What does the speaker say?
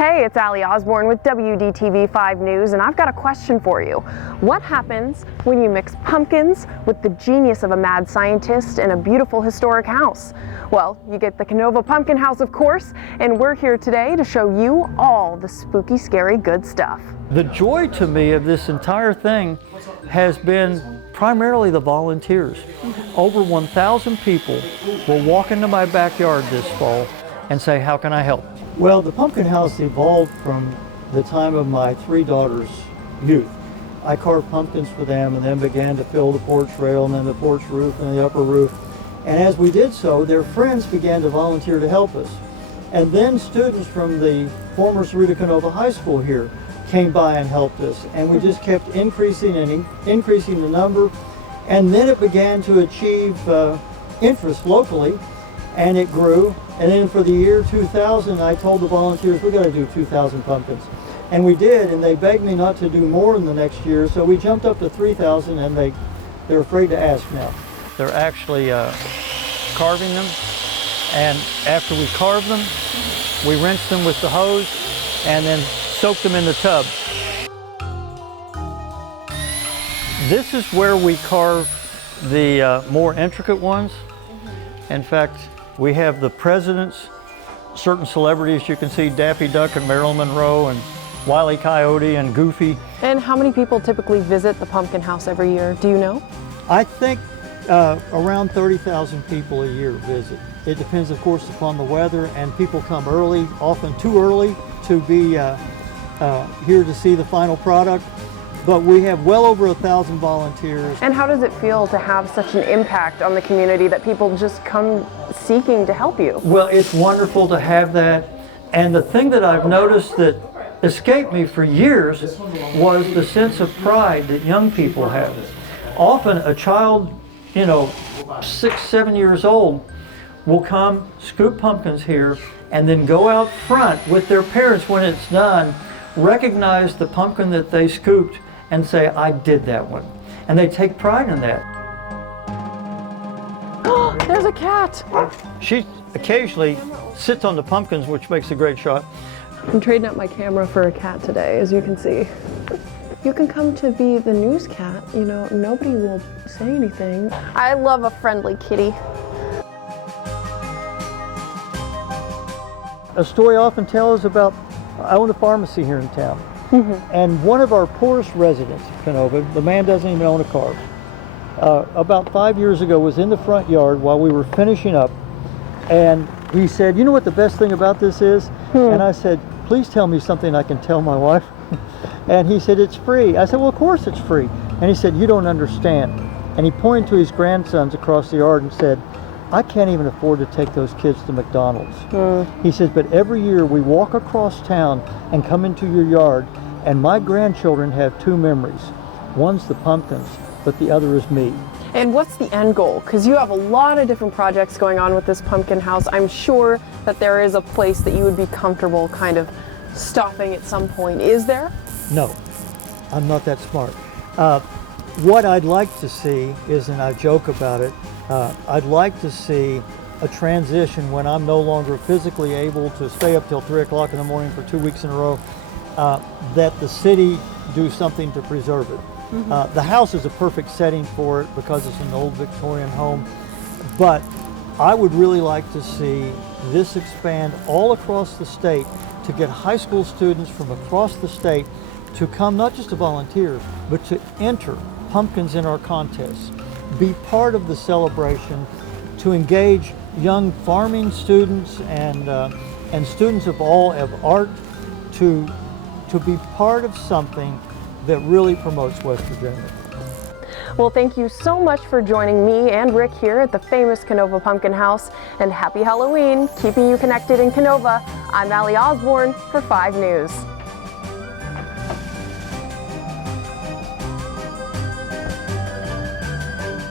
Hey, it's Osborne with WDTV 5 News, and I've got a question for you. What happens when you mix pumpkins with the genius of a mad scientist in a beautiful historic house? Well, you get the Canova Pumpkin House, of course, and we're here today to show you all the spooky, scary, good stuff. The joy to me of this entire thing has been primarily the volunteers. Over 1,000 people will walk into my backyard this fall and say, "How can I help?" Well, the pumpkin house evolved from the time of my three daughters' youth. I carved pumpkins for them and then began to fill the porch rail and then the porch roof and the upper roof. And as we did so, their friends began to volunteer to help us. And then students from the former Cerrito Canova High School here came by and helped us. And we just kept increasing and increasing the number. And then it began to achieve interest locally, and it grew. And then for the year 2000, I told the volunteers, we got to do 2,000 pumpkins. And we did, and they begged me not to do more in the next year, so we jumped up to 3,000, and they're afraid to ask now. They're actually carving them, and after we carve them, we rinse them with the hose, and then soak them in the tub. This is where we carve the more intricate ones. In fact, we have the presidents, certain celebrities you can see, Daffy Duck and Marilyn Monroe and Wile E. Coyote and Goofy. And how many people typically visit the pumpkin house every year? Do you know? I think around 30,000 people a year visit. It depends, of course, upon the weather, and people come early, often too early to be here to see the final product. But we have well over 1,000 volunteers. And how does it feel to have such an impact on the community that people just come seeking to help you? Well, it's wonderful to have that. And the thing that I've noticed that escaped me for years was the sense of pride that young people have. Often a child, 6, 7 years old, will come, scoop pumpkins here, and then go out front with their parents when it's done, recognize the pumpkin that they scooped, and say, "I did that one." And they take pride in that. There's a cat! She occasionally sits on the pumpkins, which makes a great shot. I'm trading up my camera for a cat today, as you can see. You can come to be the news cat, nobody will say anything. I love a friendly kitty. A story I often tell is about, I own a pharmacy here in town. And one of our poorest residents of Canova, the man doesn't even own a car, about 5 years ago was in the front yard while we were finishing up, and he said, "You know what the best thing about this is?" And I said, "Please tell me something I can tell my wife." And he said, "It's free." I said, "Well, of course it's free." And he said, "You don't understand." And he pointed to his grandsons across the yard and said, "I can't even afford to take those kids to McDonald's." He says, "But every year we walk across town and come into your yard, and my grandchildren have two memories. One's the pumpkins, but the other is me." And what's the end goal? Because you have a lot of different projects going on with this pumpkin house. I'm sure that there is a place that you would be comfortable kind of stopping at some point. Is there? No, I'm not that smart. What I'd like to see is, and I joke about it, I'd like to see a transition when I'm no longer physically able to stay up till 3 o'clock in the morning for 2 weeks in a row, that the city do something to preserve it. The house is a perfect setting for it because it's an old Victorian home, but I would really like to see this expand all across the state to get high school students from across the state to come, not just to volunteer, but to enter pumpkins in our contests, be part of the celebration, to engage young farming students and students of all of art to be part of something that really promotes West Virginia. Well, thank you so much for joining me and Rick here at the famous Canova Pumpkin House, and happy Halloween, keeping you connected in Canova. I'm Osborne for 5 News.